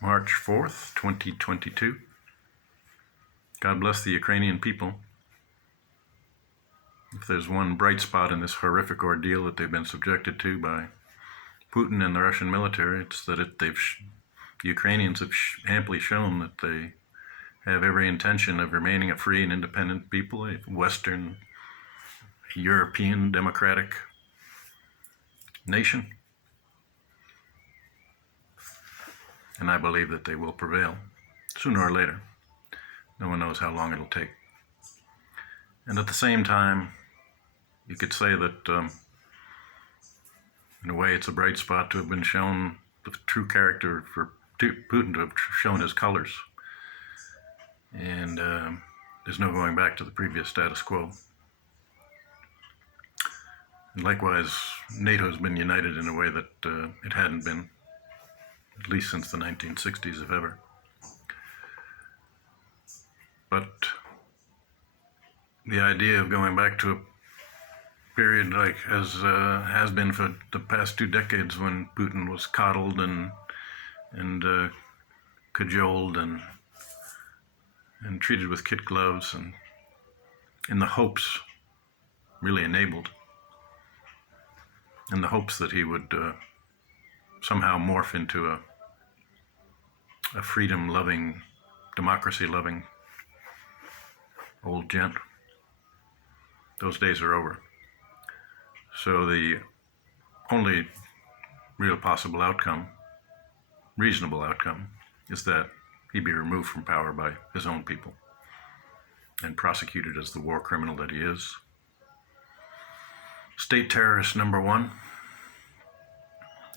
March 4th, 2022. God bless the Ukrainian people. If there's one bright spot in this horrific ordeal that they've been subjected to by Putin and the Russian military, it's that Ukrainians have amply shown that they have every intention of remaining a free and independent people, a Western, European, democratic nation. And I believe that they will prevail, sooner or later. No one knows how long it'll take. And at the same time, you could say that, in a way, it's a bright spot to have been shown the true character for Putin to have shown his colors. And there's no going back to the previous status quo. And likewise, NATO has been united in a way that it hadn't been, at least since the 1960s, if ever. But the idea of going back to a period like as has been for the past 2 decades, when Putin was coddled and cajoled and treated with kid gloves, and in the hopes, really enabled, in the hopes that he would somehow morph into a freedom-loving, democracy-loving old gent. Those days are over. So the only real possible outcome, reasonable outcome, is that he be removed from power by his own people and prosecuted as the war criminal that he is. State terrorist number one,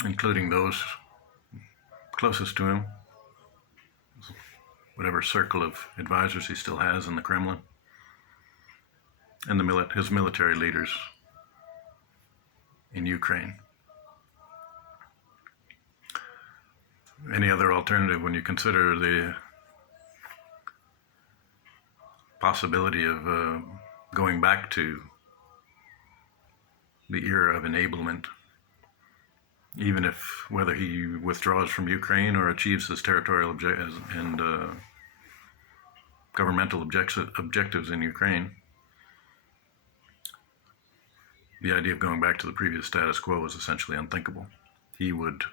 including those closest to him, whatever circle of advisors he still has in the Kremlin, and his military leaders in Ukraine. Any other alternative, when you consider the possibility of going back to the era of enablement, even if whether he withdraws from Ukraine or achieves his territorial and governmental objectives in Ukraine, the idea of going back to the previous status quo is essentially unthinkable. He would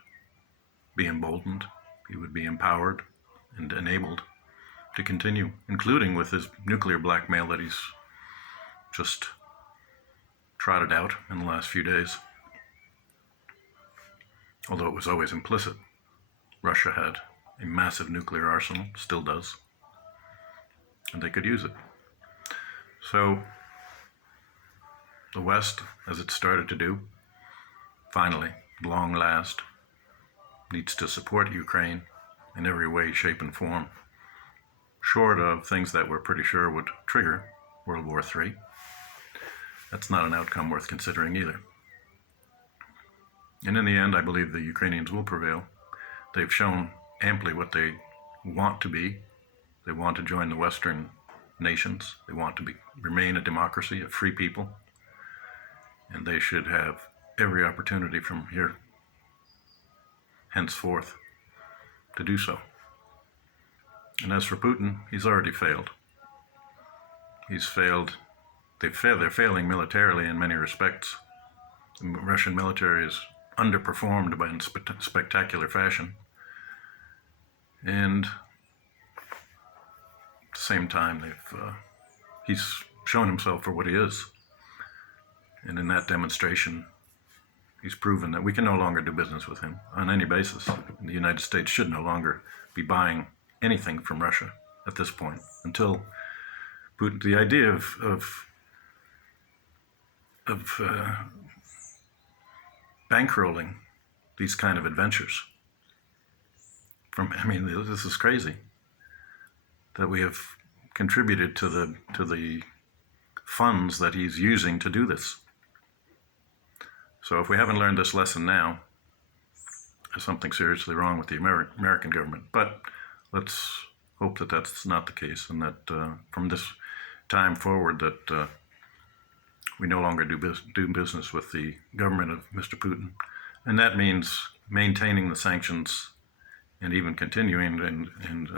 be emboldened, he would be empowered and enabled to continue, including with his nuclear blackmail that he's just trotted out in the last few days. Although it was always implicit. Russia had a massive nuclear arsenal, still does, and they could use it. So the West, as it started to do, finally, at long last, needs to support Ukraine in every way, shape, and form, short of things that we're pretty sure would trigger World War III. That's not an outcome worth considering either. And in the end, I believe the Ukrainians will prevail. They've shown amply what they want to be. They want to join the Western nations. They want to remain a democracy, a free people. And they should have every opportunity from here henceforth to do so. And as for Putin, he's already failed. He's failed. They're failing militarily in many respects. The Russian military is underperformed in spectacular fashion. And at the same time, he's shown himself for what he is. And in that demonstration, he's proven that we can no longer do business with him on any basis. The United States should no longer be buying anything from Russia at this point, until Putin, the idea of bankrolling these kind of adventures. This is crazy that we have contributed to the funds that he's using to do this. So if we haven't learned this lesson now, there's something seriously wrong with the American government. But let's hope that that's not the case, and that from this time forward that we no longer do business with the government of Mr. Putin. And that means maintaining the sanctions and even continuing and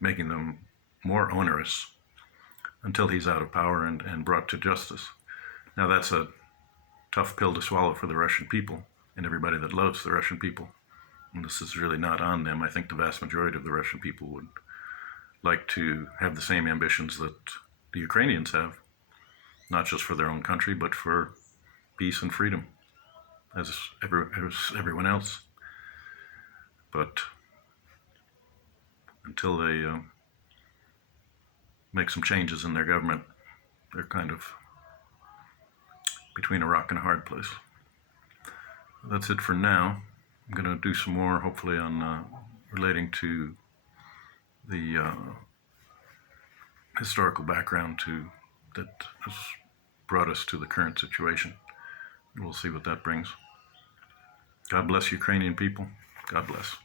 making them more onerous until he's out of power and brought to justice. Now that's a tough pill to swallow for the Russian people and everybody that loves the Russian people. And this is really not on them. I think the vast majority of the Russian people would like to have the same ambitions that the Ukrainians have, not just for their own country, but for peace and freedom, as everyone else. But until they make some changes in their government, they're kind of between a rock and a hard place. That's it for now. I'm going to do some more, hopefully, on relating to the historical background that has brought us to the current situation. We'll see what that brings. God bless Ukrainian people. God bless.